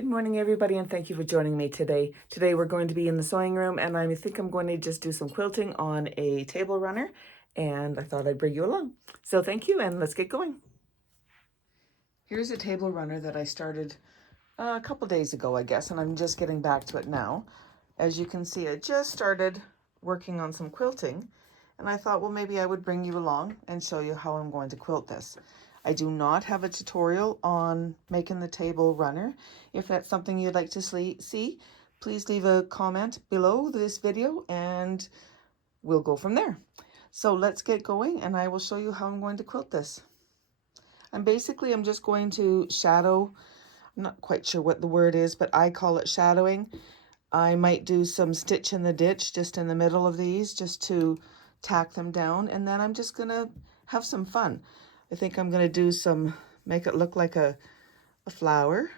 Good morning, everybody, and thank you for joining me today. Today we're going to be in the sewing room, and I think I'm going to just do some quilting on a table runner, and I thought I'd bring you along. So thank you, and let's get going. Here's a table runner that I started a couple days ago, I guess, and I'm just getting back to it now. As you can see, I just started working on some quilting, and I thought, well, maybe I would bring you along and show you how I'm going to quilt this. I do not have a tutorial on making the table runner. If that's something you'd like to see, please leave a comment below this video and we'll go from there. So let's get going and I will show you how I'm going to quilt this. I'm just going to shadow. I'm not quite sure what the word is, but I call it shadowing. I might do some stitch in the ditch just in the middle of these just to tack them down, and then I'm just gonna have some fun. I think I'm gonna do make it look like a flower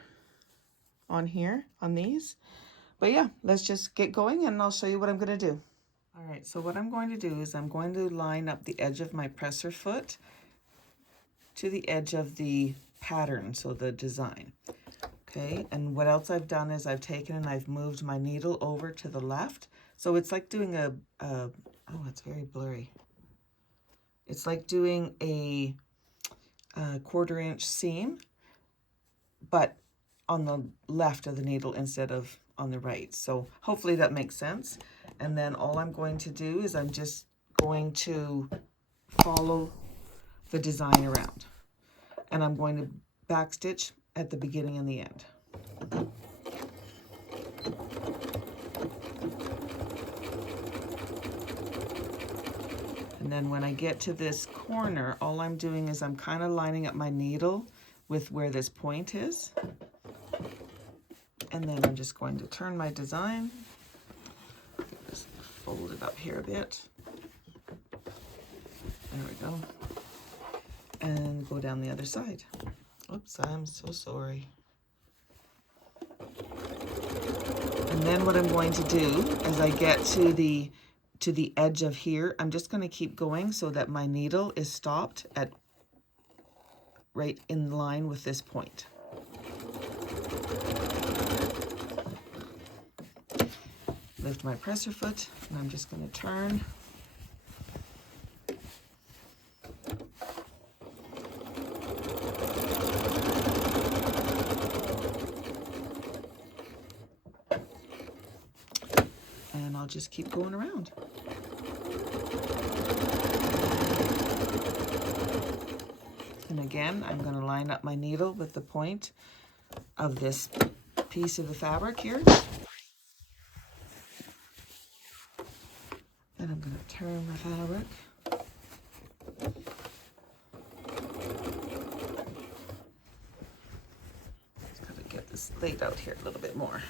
on here, on these. But yeah, let's just get going and I'll show you what I'm gonna do. All right, so what I'm going to do is I'm going to line up the edge of my presser foot to the edge of the pattern, so the design. Okay, and what else I've done is I've taken and I've moved my needle over to the left. So it's like doing oh, it's very blurry. It's like doing a 1/4 inch seam, but on the left of the needle instead of on the right. So hopefully that makes sense. And then all I'm going to do is I'm just going to follow the design around. And I'm going to backstitch at the beginning and the end. And then when I get to this corner, all I'm doing is I'm kind of lining up my needle with where this point is. And then I'm just going to turn my design. Just fold it up here a bit. There we go. And go down the other side. Oops, I'm so sorry. And then what I'm going to do as I get to the edge of here, I'm just going to keep going so that my needle is stopped at right in line with this point. Lift my presser foot and I'm just going to turn. And I'll just keep going around. And again, I'm going to line up my needle with the point of this piece of the fabric here. And I'm going to turn my fabric. Just got to get this laid out here a little bit more.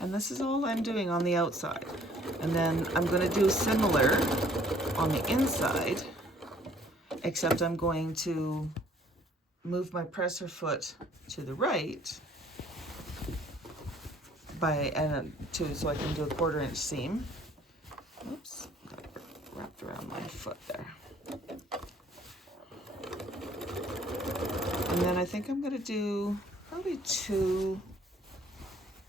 And this is all I'm doing on the outside. And then I'm going to do similar on the inside, except I'm going to move my presser foot to the right so I can do a 1/4 inch seam. Oops, got it wrapped around my foot there. And then I think I'm going to do probably 2,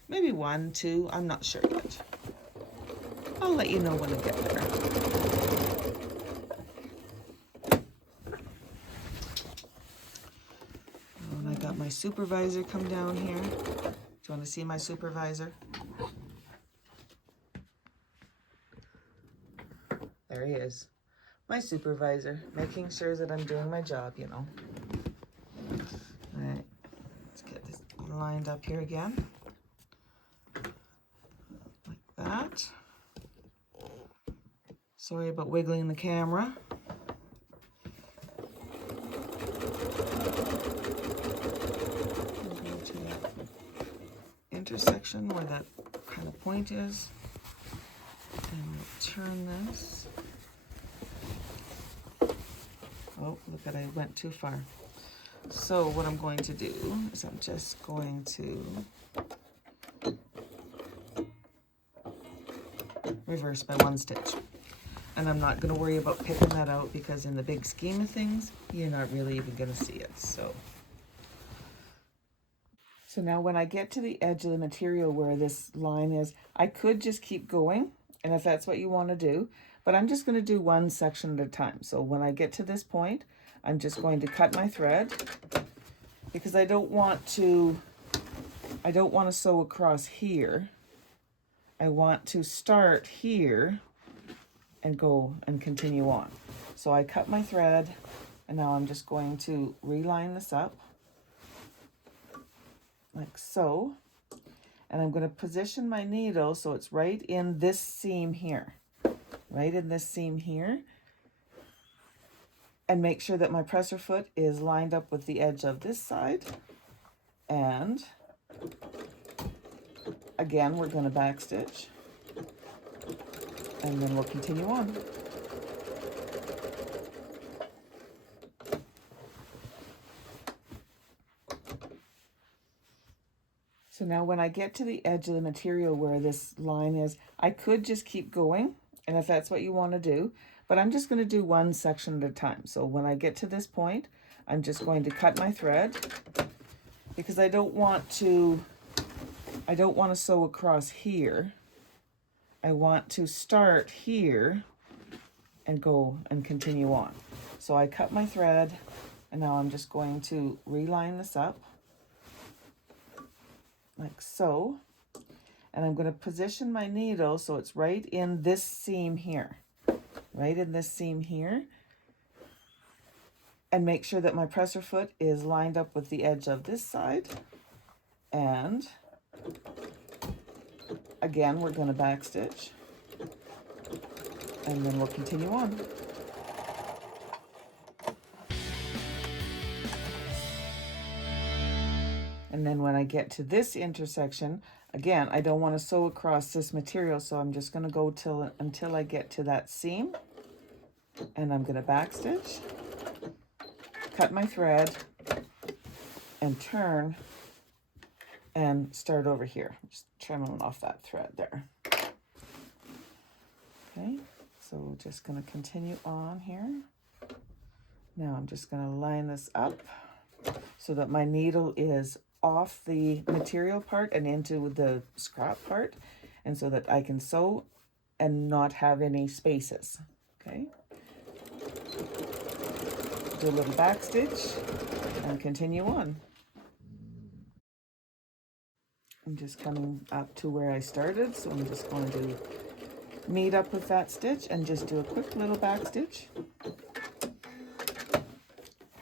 maybe 1, 2, I'm not sure yet. I'll let you know when I get there. And I got my supervisor come down here. Do you want to see my supervisor? There he is. My supervisor, making sure that I'm doing my job, you know. All right, let's get this lined up here again. That. Sorry about wiggling the camera. We'll go to that intersection where that kind of point is. And we'll turn this. Oh, look at I went too far. So what I'm going to do is I'm just going to reverse by 1 stitch. And I'm not going to worry about picking that out because in the big scheme of things, you're not really even going to see it. So now when I get to the edge of the material where this line is, I could just keep going, and if that's what you want to do, but I'm just going to do one section at a time. So when I get to this point, I'm just going to cut my thread because I don't want to sew across here. I want to start here and go and continue on. So I cut my thread, and now I'm just going to reline this up like so, and I'm going to position my needle so it's right in this seam here, and make sure that my presser foot is lined up with the edge of this side. And again, we're going to backstitch, and then we'll continue on. So now when I get to the edge of the material where this line is, I could just keep going, and if that's what you want to do, but I'm just going to do one section at a time. So when I get to this point, I'm just going to cut my thread because I don't want to sew across here. I want to start here and go and continue on. So I cut my thread, and now I'm just going to reline this up like so, and I'm going to position my needle so it's right in this seam here, and make sure that my presser foot is lined up with the edge of this side. And again, we're going to backstitch, and then we'll continue on. And then when I get to this intersection, again, I don't want to sew across this material, so I'm just going to go until I get to that seam, and I'm going to backstitch, cut my thread, and turn and start over here. Just trimming off that thread there. Okay, so just going to continue on here. Now I'm just going to line this up so that my needle is off the material part and into the scrap part, and so that I can sew and not have any spaces. Okay, do a little back stitch and continue on. I'm just coming up to where I started, so I'm just going to meet up with that stitch and just do a quick little back stitch,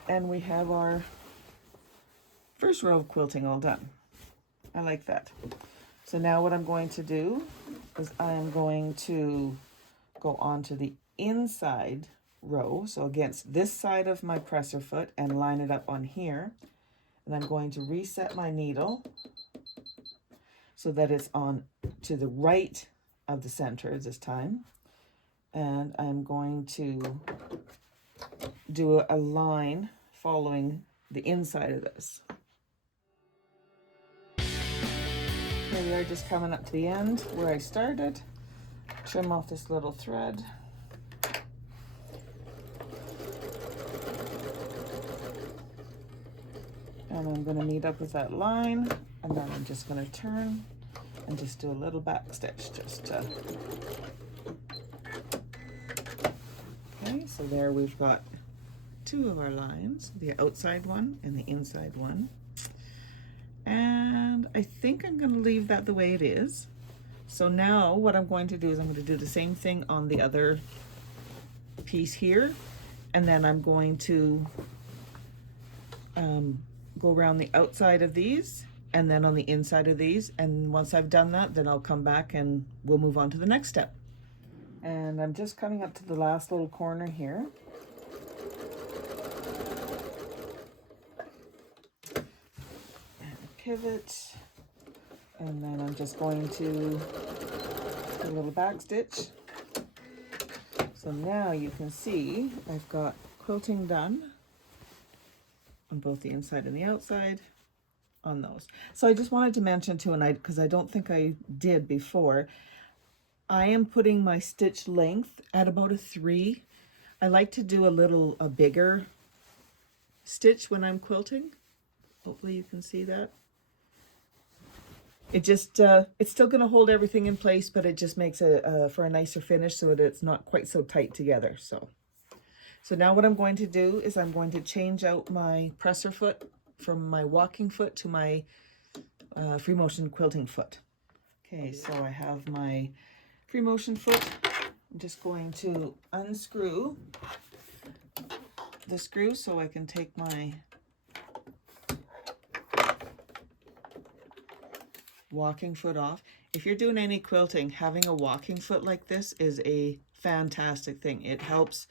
and we have our first row of quilting all done. I like that. So now what I'm going to do is I am going to go onto the inside row, so against this side of my presser foot, and line it up on here. And I'm going to reset my needle so that it's on to the right of the center this time. And I'm going to do a line following the inside of this. Here we are, just coming up to the end where I started. Trim off this little thread. And I'm going to meet up with that line, and then I'm just going to turn and just do a little back stitch just to... Okay, so there we've got two of our lines, the outside one and the inside one. And I think I'm going to leave that the way it is. So now what I'm going to do is I'm going to do the same thing on the other piece here, and then I'm going to go around the outside of these and then on the inside of these, and once I've done that, then I'll come back and we'll move on to the next step. And I'm just coming up to the last little corner here. And pivot, and then I'm just going to do a little back stitch. So now you can see I've got quilting done on both the inside and the outside on those. So I just wanted to mention too, and because I don't think I did before, I am putting my stitch length at about a 3. I like to do a bigger stitch when I'm quilting. Hopefully you can see that. It just, it's still going to hold everything in place, but it just makes it for a nicer finish so that it's not quite so tight together. So now what I'm going to do is I'm going to change out my presser foot from my walking foot to my free motion quilting foot. Okay, so I have my free motion foot. I'm just going to unscrew the screw so I can take my walking foot off. If you're doing any quilting, having a walking foot like this is a fantastic thing. It helps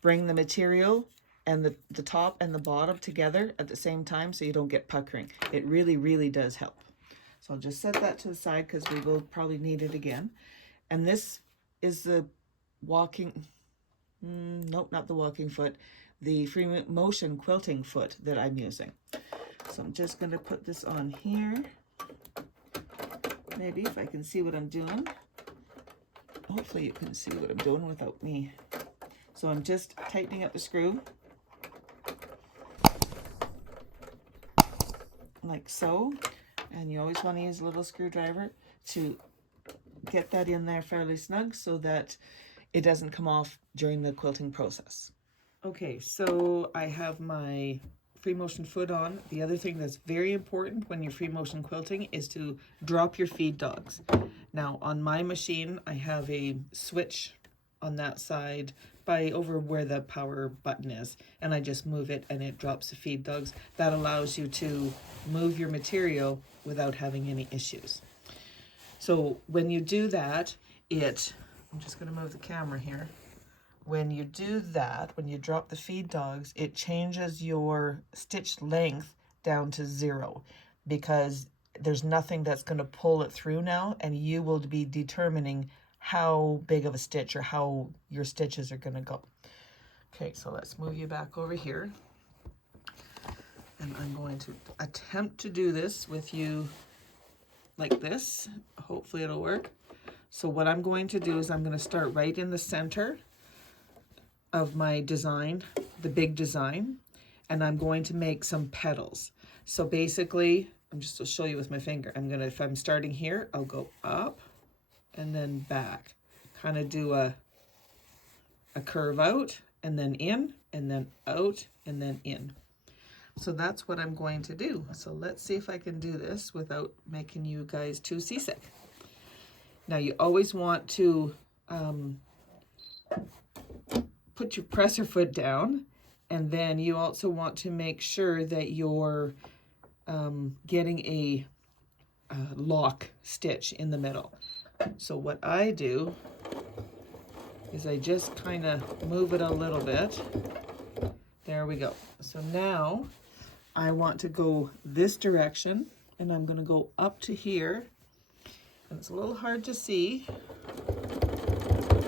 bring the material and the top and the bottom together at the same time so you don't get puckering. It really, really does help. So I'll just set that to the side because we will probably need it again. And this is the walking, nope, not the walking foot, the free motion quilting foot that I'm using. So I'm just going to put this on here. Maybe if I can see what I'm doing. Hopefully you can see what I'm doing without me. So I'm just tightening up the screw. Like so. And you always want to use a little screwdriver to get that in there fairly snug so that it doesn't come off during the quilting process. Okay, so I have my free motion foot on. The other thing that's very important when you're free motion quilting is to drop your feed dogs. Now on my machine, I have a switch on that side by over where the power button is, and I just move it and it drops the feed dogs. That allows you to move your material without having any issues. So when you do that, I'm just going to move the camera here. When you do that, when you drop the feed dogs, it changes your stitch length down to 0 because there's nothing that's going to pull it through now, and you will be determining how big of a stitch or how your stitches are going to go. Okay, so let's move you back over here. And I'm going to attempt to do this with you like this. Hopefully it'll work. So what I'm going to do is I'm going to start right in the center of my design, the big design, and I'm going to make some petals. So basically, I'm just to show you with my finger, if I'm starting here, I'll go up and then back. Kind of do a curve out and then in and then out and then in. So that's what I'm going to do. So let's see if I can do this without making you guys too seasick. Now you always want to put your presser foot down, and then you also want to make sure that you're getting a lock stitch in the middle. So what I do is I just kind of move it a little bit. There we go. So now I want to go this direction, and I'm going to go up to here. And it's a little hard to see,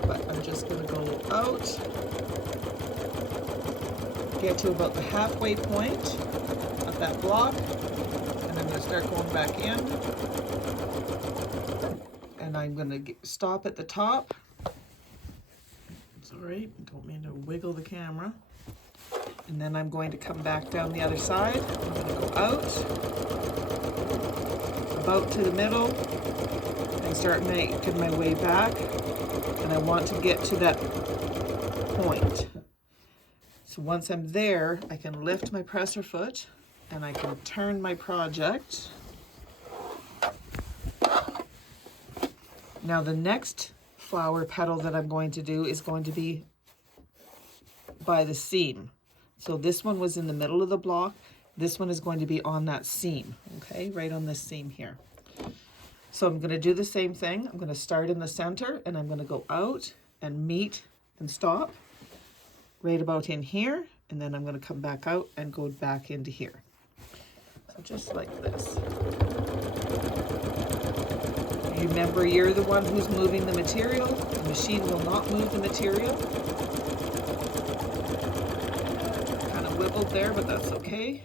but I'm just going to go out, get to about the halfway point of that block, and I'm going to start going back in. And I'm going to stop at the top. It's all right, don't mean to wiggle the camera. And then I'm going to come back down the other side. I'm going to go out, about to the middle, and start making my way back. And I want to get to that point. So once I'm there, I can lift my presser foot and I can turn my project. Now the next flower petal that I'm going to do is going to be by the seam. So this one was in the middle of the block. This one is going to be on that seam, okay, right on this seam here. So I'm going to do the same thing. I'm going to start in the center, and I'm going to go out and meet and stop right about in here, and then I'm going to come back out and go back into here. So just like this. Remember, you're the one who's moving the material. The machine will not move the material. Wibbled there, but that's okay.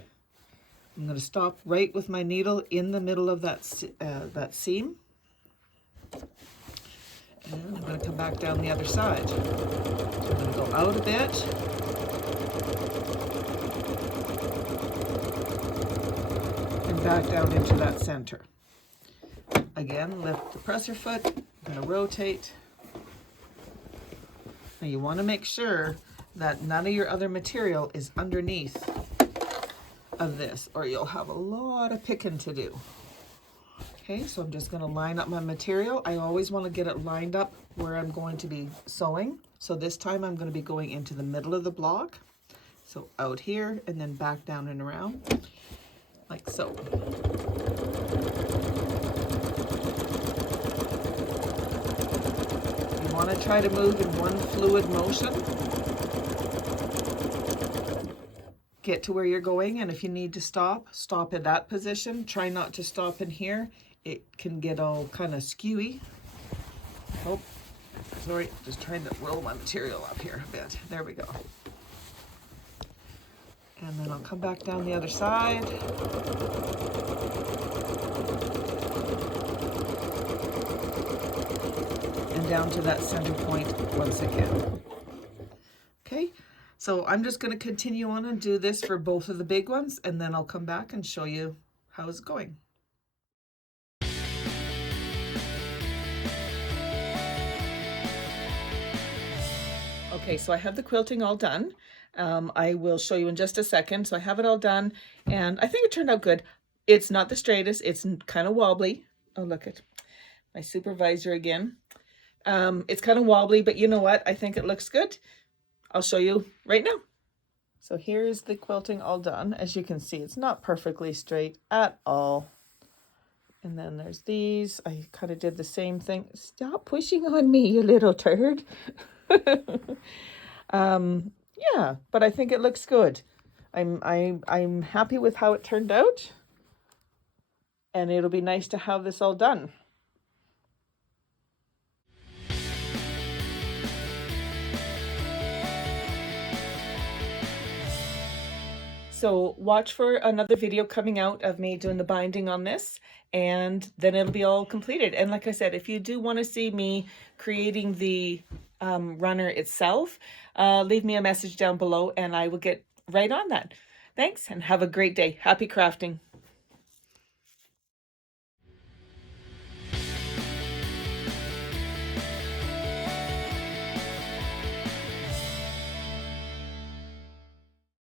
I'm going to stop right with my needle in the middle of that seam, And I'm going to come back down the other side. So I'm going to go out a bit. And back down into that center. Again, lift the presser foot. I'm going to rotate. Now you want to make sure that none of your other material is underneath of this, or you'll have a lot of picking to do. Okay, so I'm just going to line up my material. I always want to get it lined up where I'm going to be sewing. So this time I'm going to be going into the middle of the block. So out here and then back down and around, like so. You want to try to move in one fluid motion. Get to where you're going, and if you need to stop, stop in that position. Try not to stop in here. It can get all kind of skewy. Oh, sorry, just trying to roll my material up here a bit. There we go. And then I'll come back down the other side. And down to that center point once again. Okay, so I'm just going to continue on and do this for both of the big ones, and then I'll come back and show you how it's going. Okay, so I have the quilting all done. I will show you in just a second. So I have it all done, and I think it turned out good. It's not the straightest. It's kind of wobbly. Oh, look at my supervisor again. It's kind of wobbly, but you know what? I think it looks good. I'll show you right now. So here's the quilting all done. As you can see, it's not perfectly straight at all. And then there's these. I kind of did the same thing. Stop pushing on me, you little turd. Yeah, but I think it looks good. I'm happy with how it turned out, and it'll be nice to have this all done. So watch for another video coming out of me doing the binding on this, and then it'll be all completed. And like I said, if you do want to see me creating the runner itself, leave me a message down below and I will get right on that. Thanks, and have a great day. Happy crafting.